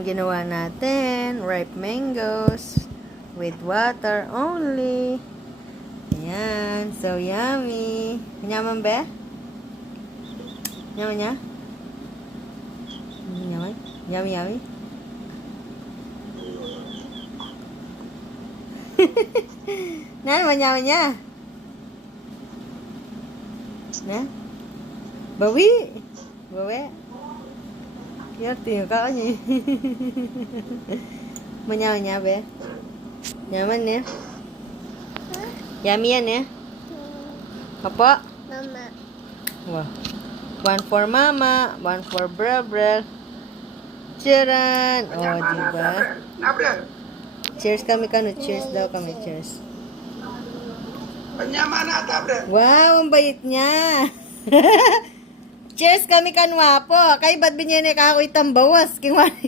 yung ginawa natin. Ripe mangoes with water only. Ayan. So yummy. Nyaman ba? Nyaman niya? Nyaman? Yummy, yummy? Nyaman niya? Na? Bawi? Bawi? Yati yung kakanya. Manyaman niya, be? Nyaman niya? Yummy yan, eh? Apa? Mama. Wow. One for mama, one for brother. Charan! Oh, diba? Cheers kami kano. Cheers daw kami. Cheers. Penyaman ata, bre. Wow, ang bait niya. Cheers kami kanwa po. Kay ba't binyan ka ako itambawas?